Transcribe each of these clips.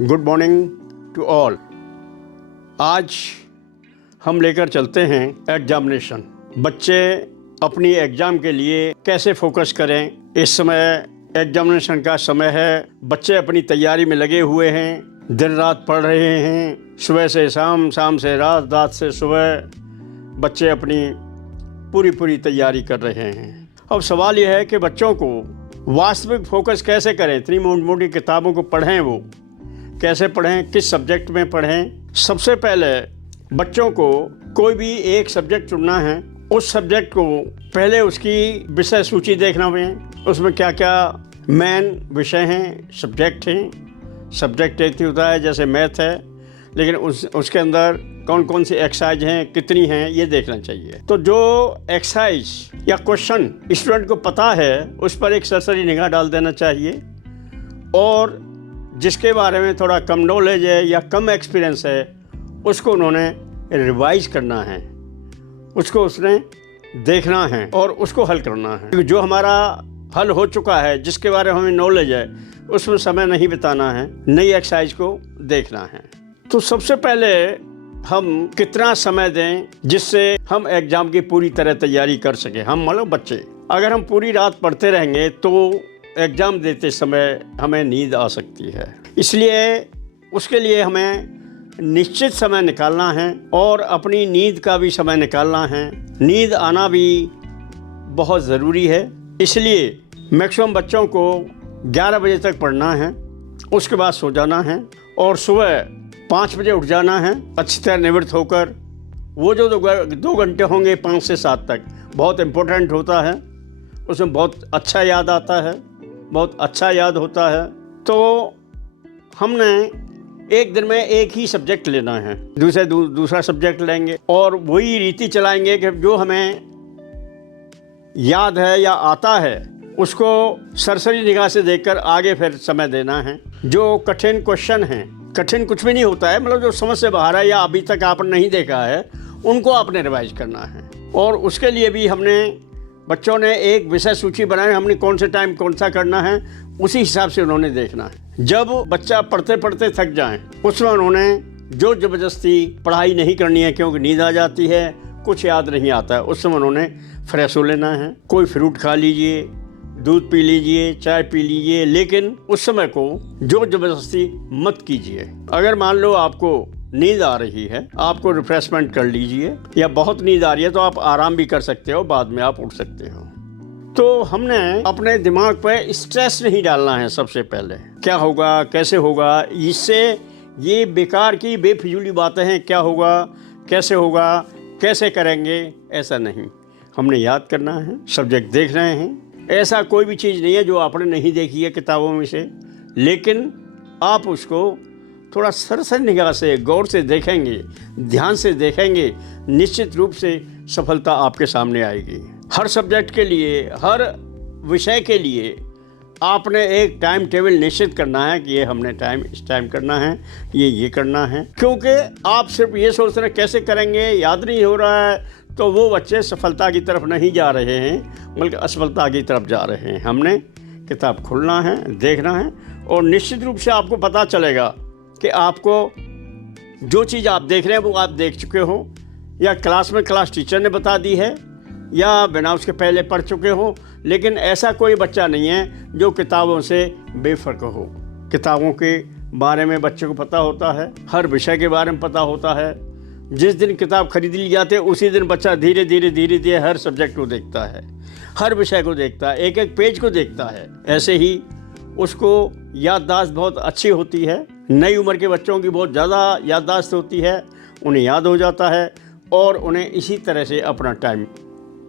Good morning to all. आज हम लेकर चलते हैं एग्जामिनेशन। बच्चे अपनी एग्ज़ाम के लिए कैसे फोकस करें। इस समय एग्जामिनेशन का समय है, बच्चे अपनी तैयारी में लगे हुए हैं, दिन रात पढ़ रहे हैं, सुबह से शाम, शाम से रात, रात से सुबह। बच्चे अपनी पूरी तैयारी कर रहे हैं। अब सवाल यह है कि बच्चों को वास्तविक फोकस कैसे करें। इतनी मोटी किताबों को पढ़ें, वो कैसे पढ़ें, किस सब्जेक्ट में पढ़ें। सबसे पहले बच्चों को कोई भी एक सब्जेक्ट चुनना है। उस सब्जेक्ट को पहले उसकी विषय सूची देखना है, उसमें क्या क्या मेन विषय हैं, सब्जेक्ट हैं। सब्जेक्ट एक ही होता है, जैसे मैथ है, लेकिन उसके अंदर कौन कौन सी एक्सरसाइज हैं, कितनी हैं, ये देखना चाहिए। तो जो एक्सरसाइज या क्वेश्चन स्टूडेंट को पता है, उस पर एक सरसरी निगाह डाल देना चाहिए। और जिसके बारे में थोड़ा कम नॉलेज है या कम एक्सपीरियंस है, उसको उन्होंने रिवाइज करना है, उसको उसने देखना है और उसको हल करना है। जो हमारा हल हो चुका है, जिसके बारे में हमें नॉलेज है, उसमें समय नहीं बिताना है, नई एक्सरसाइज को देखना है। तो सबसे पहले हम कितना समय दें जिससे हम एग्ज़ाम की पूरी तरह तैयारी कर सकें। हम मतलब बच्चे, अगर हम पूरी रात पढ़ते रहेंगे तो एग्ज़ाम देते समय हमें नींद आ सकती है। इसलिए उसके लिए हमें निश्चित समय निकालना है और अपनी नींद का भी समय निकालना है। नींद आना भी बहुत ज़रूरी है। इसलिए मैक्सिमम बच्चों को 11 बजे तक पढ़ना है, उसके बाद सो जाना है और सुबह 5 बजे उठ जाना है, अच्छी तरह निवृत्त होकर। वो जो 2 घंटे होंगे 5 से 7 तक, बहुत इम्पोर्टेंट होता है। उसमें बहुत अच्छा याद आता है, बहुत अच्छा याद होता है। तो हमने एक दिन में एक ही सब्जेक्ट लेना है, दूसरा सब्जेक्ट लेंगे और वही रीति चलाएंगे कि जो हमें याद है या आता है उसको सरसरी निगाह से देखकर आगे फिर समय देना है। जो कठिन क्वेश्चन हैं, कठिन कुछ भी नहीं होता है, मतलब जो समझ से बाहर है या अभी तक आपने नहीं देखा है, उनको आपने रिवाइज करना है। और उसके लिए भी बच्चों ने एक विषय सूची बनाई, हमने कौन से टाइम कौन सा करना है, उसी हिसाब से उन्होंने देखना है। जब बच्चा पढ़ते पढ़ते थक जाए, उसमें उन्होंने जो ज़बरदस्ती पढ़ाई नहीं करनी है, क्योंकि नींद आ जाती है, कुछ याद नहीं आता है। उस समय उन्होंने फ्रेश हो लेना है, कोई फ्रूट खा लीजिए, दूध पी लीजिए, चाय पी लीजिए, लेकिन उस समय को जो ज़बरदस्ती मत कीजिए। अगर मान लो आपको नींद आ रही है, आपको रिफ्रेशमेंट कर लीजिए, या बहुत नींद आ रही है तो आप आराम भी कर सकते हो, बाद में आप उठ सकते हो। तो हमने अपने दिमाग पर स्ट्रेस नहीं डालना है। सबसे पहले क्या होगा, कैसे होगा, इससे ये बेकार की बेफिजूली बातें हैं। क्या होगा, कैसे होगा, कैसे करेंगे, ऐसा नहीं। हमने याद करना है, सब्जेक्ट देख रहे हैं। ऐसा कोई भी चीज़ नहीं है जो आपने नहीं देखी है किताबों में से, लेकिन आप उसको थोड़ा सरसरी निगाह से, गौर से देखेंगे, ध्यान से देखेंगे, निश्चित रूप से सफलता आपके सामने आएगी। हर सब्जेक्ट के लिए, हर विषय के लिए आपने एक टाइम टेबल निश्चित करना है कि ये हमने इस टाइम करना है, ये करना है। क्योंकि आप सिर्फ ये सोच रहे हैं कैसे करेंगे, याद नहीं हो रहा है, तो वो बच्चे सफलता की तरफ नहीं जा रहे हैं, बल्कि असफलता की तरफ जा रहे हैं। हमने किताब खोलना है, देखना है, और निश्चित रूप से आपको पता चलेगा कि आपको जो चीज़ आप देख रहे हैं वो आप देख चुके हो, या क्लास में क्लास टीचर ने बता दी है, या बिना उसके पहले पढ़ चुके हो। लेकिन ऐसा कोई बच्चा नहीं है जो किताबों से बेफर्क हो। किताबों के बारे में बच्चे को पता होता है, हर विषय के बारे में पता होता है। जिस दिन किताब खरीद ली जाती है, उसी दिन बच्चा धीरे धीरे हर सब्जेक्ट को देखता है, हर विषय को देखता है, एक एक पेज को देखता है। ऐसे ही उसको याददाश्त बहुत अच्छी होती है। नई उम्र के बच्चों की बहुत ज़्यादा याददाश्त होती है, उन्हें याद हो जाता है, और उन्हें इसी तरह से अपना टाइम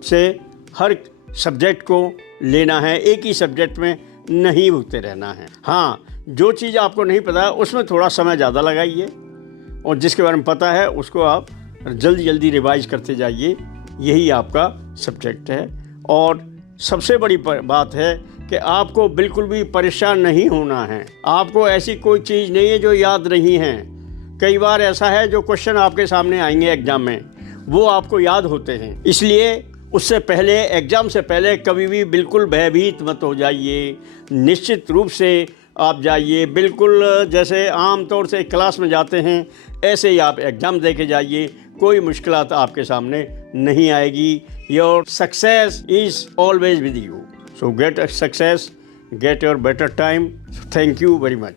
से हर सब्जेक्ट को लेना है, एक ही सब्जेक्ट में नहीं भूलते रहना है। हाँ, जो चीज़ आपको नहीं पता है उसमें थोड़ा समय ज़्यादा लगाइए, और जिसके बारे में पता है उसको आप जल्दी रिवाइज करते जाइए। यही आपका सब्जेक्ट है। और सबसे बड़ी बात है कि आपको बिल्कुल भी परेशान नहीं होना है। आपको ऐसी कोई चीज़ नहीं है जो याद नहीं है। कई बार ऐसा है जो क्वेश्चन आपके सामने आएंगे एग्ज़ाम में, वो आपको याद होते हैं। इसलिए उससे पहले, एग्ज़ाम से पहले कभी भी बिल्कुल भयभीत मत हो जाइए। निश्चित रूप से आप जाइए, बिल्कुल जैसे आम तौर से क्लास में जाते हैं ऐसे ही आप एग्ज़ाम दे के जाइए, कोई मुश्किलात आपके सामने नहीं आएगी। Your success is always with you, so get success, get your better time. Thank you very much.